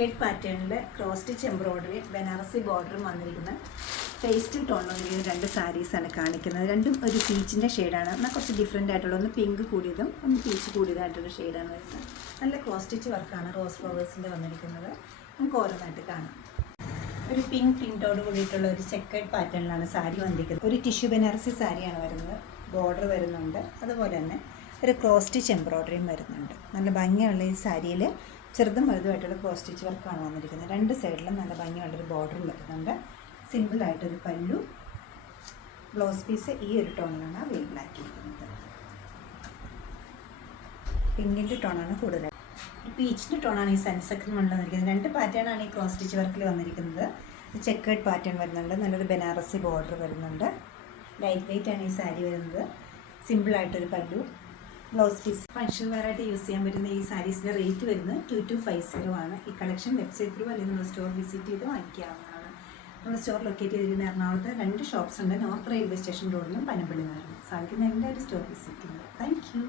Checked പാറ്റേണിൽ cross stitch embroidery Banarasi ബോർഡറും വന്നിരിക്കുന്ന pastel tone വന്നിരിക്കുന്ന രണ്ട് സാരീസാണ് കാണിക്കുന്നത്. രണ്ടും ഒരു പീച്ചിൻ്റെ ഷെയ്ഡാണ്. എന്നാൽ കുറച്ച് ഡിഫറെൻ്റ് ആയിട്ടുള്ള ഒന്ന് പിങ്ക് കൂടിയതും ഒന്ന് പീച്ച് കൂടിയതായിട്ടൊരു ഷെയ്ഡാണ് വരുന്നത്. നല്ല ക്രോസ് സ്റ്റിച്ച് വർക്കാണ് റോസ് ഫ്ലവേഴ്സിൻ്റെ വന്നിരിക്കുന്നത്. നമുക്ക് ഓരോന്നായിട്ട് കാണാം. ഒരു പിങ്ക് പ്രിൻ്റോട് കൂടിയിട്ടുള്ള ഒരു ചെക്കേഡ് പാറ്റേണിലാണ് സാരി വന്നിരിക്കുന്നത്. ഒരു ടിഷ്യൂ ബനാറസി സാരിയാണ് വരുന്നത്. ബോർഡർ വരുന്നുണ്ട്. അതുപോലെ തന്നെ ഒരു ക്രോസ് സ്റ്റിച്ച് എംബ്രോയ്ഡറിയും വരുന്നുണ്ട്. നല്ല ഭംഗിയുള്ള ഈ സാരിയിൽ ചെറുതും വലുതുമായിട്ടുള്ള ക്രോസ് സ്റ്റിച്ച് വർക്കാണ് വന്നിരിക്കുന്നത്. രണ്ട് സൈഡിലും നല്ല ഭംഗിയുള്ളൊരു ബോർഡറും വരുന്നുണ്ട്. സിമ്പിളായിട്ടൊരു പല്ലു. ബ്ലൗസ് പീസ് ഈ ഒരു ടോണിലാണ് അവൈലബിൾ ആക്കിയിരിക്കുന്നത്. പിങ്കിൻ്റെ ടോണാണ് കൂടുതൽ. പീച്ചിൻ്റെ ടോണാണ് ഈ സൺസെക്ഷൻ മണ്ണിൽ വന്നിരിക്കുന്നത്. രണ്ട് പാറ്റേണാണ് ഈ ക്രോസ് സ്റ്റിച്ച് വർക്കിൽ വന്നിരിക്കുന്നത്. ചെക്കേഡ് പാറ്റേൺ വരുന്നുണ്ട്. നല്ലൊരു ബനാറസി ബോർഡർ വരുന്നുണ്ട്. ലൈറ്റ് വെയ്റ്റ് ആണ് ഈ സാരി വരുന്നത്. സിമ്പിളായിട്ടൊരു പല്ലു. Blouse piece. ഫങ്ഷൻ വെയറായിട്ട് യൂസ് ചെയ്യാൻ പറ്റുന്ന ഈ സാരീസിൻ്റെ റേറ്റ് വരുന്നത് 2250 ആണ്. ഈ കളക്ഷൻ വെബ്സൈറ്റ് ത്രൂ അല്ലെങ്കിൽ നമ്മൾ സ്റ്റോർ വിസിറ്റ് ചെയ്ത് വാങ്ങിക്കാവുന്നതാണ്. നമ്മുടെ സ്റ്റോർ ലൊക്കേറ്റ് ചെയ്തിരുന്ന എറണാകുളത്ത് 2 ഷോപ്സ് ഉണ്ട്. നോർത്ത് റെയിൽവേ സ്റ്റേഷൻ റോഡിലും പനമ്പള്ളി സാധിക്കുന്ന എല്ലാവരും സ്റ്റോർ വിസിറ്റ് ചെയ്യുക. Thank you.